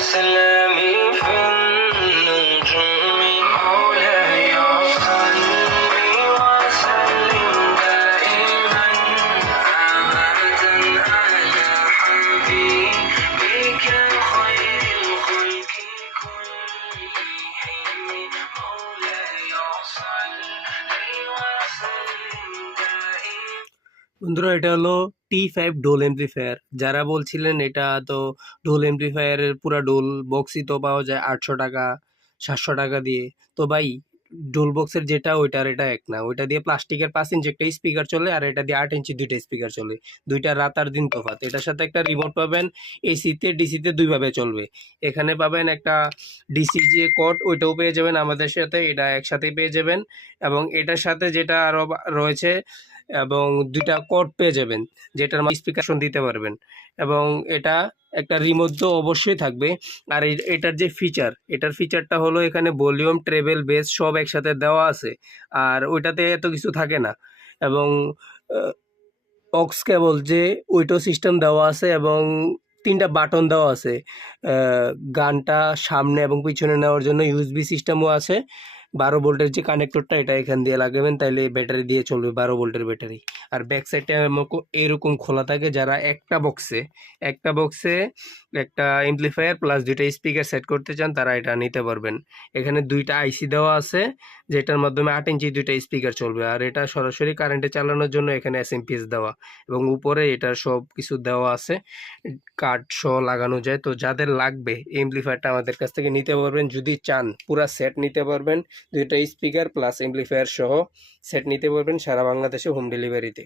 سلامي في النجوم مولاي صل وسلم دائما أبدا على حبيبك خير الخلق كلهم مولاي صل وسلم دائما। বন্ধুরা, এটা হলো T5 ডোল এমপ্লিফায়ার। যারা বলছিলেন এটা তো ডোল এমপ্লিফায়ারের পুরা ডোল বক্সই তো পাওয়া যায় 800 টাকা 700 টাকা দিয়ে, তো ভাই ডোল বক্সের যেটা ওইটার এটা এক না। ওইটা দিয়ে প্লাস্টিকের 5 ইঞ্চি একটা স্পিকার চলে, আর এটা দিয়ে 8 ইঞ্চি দুইটা স্পিকার চলে। দুইটা রাত আর দিন তফাৎ। এটার সাথে একটা রিমোট পাবেন, এসিতে ডিসিতে দুইভাবে চলবে। এখানে পাবেন একটা ডিসি যে কট, ওইটাও পেয়ে যাবেন আমাদের সাথে, এটা একসাথেই পেয়ে যাবেন। এবং এটার সাথে যেটা আরও রয়েছে, এবং দুইটা কর্ড পেয়ে যাবেন যেটার স্পিকার দিতে পারবেন। এবং এটা একটা রিমোট তো অবশ্যই থাকবে। আর এটার যে এটার ফিচারটা হলো এখানে ভলিউম, ট্রেবেল, বেস সব একসাথে দেওয়া আছে। আর ওইটাতে এত কিছু থাকে না। এবং অক্স কেবল যে ওইটাও সিস্টেম দেওয়া আছে, এবং 3টা বাটন দেওয়া আছে গানটা সামনে এবং পিছনে নেওয়ার জন্য। ইউএসবি সিস্টেমও আছে। 12 ভোল্টের যে কানেক্টরটা, এটা এখান দিয়ে লাগাবেন, তাইলে ব্যাটারি দিয়ে চলবে, 12 ভোল্টের ব্যাটারি। আর ব্যাক সাইডটা এরকম খোলা থাকে। যারা একটা বক্সে একটা এমপ্লিফায়ার প্লাস দুইটা স্পিকার সেট করতে চান, তারা এটা নিতে পারবেন। এখানে দুইটা আইসি দেওয়া আছে, যেটার মাধ্যমে 8 ইঞ্চি দুইটা স্পিকার চলবে। আর এটা সরাসরি কারেন্টে চালানোর জন্য এখানে এসএমপিএস দেওয়া, এবং উপরে এটা সব কিছু দেওয়া আছে, কার্ড সহ লাগানো যায়। তো যাদের লাগবে এমপ্লিফায়ারটা আমাদের কাছ থেকে নিতে পারবেন। যদি চান পুরা সেট নিতে পারবেন, দুইটা স্পিকার প্লাস এমপ্লিফায়ার সহ সেট নিতে পারবেন সারা বাংলাদেশে হোম ডেলিভারিতে।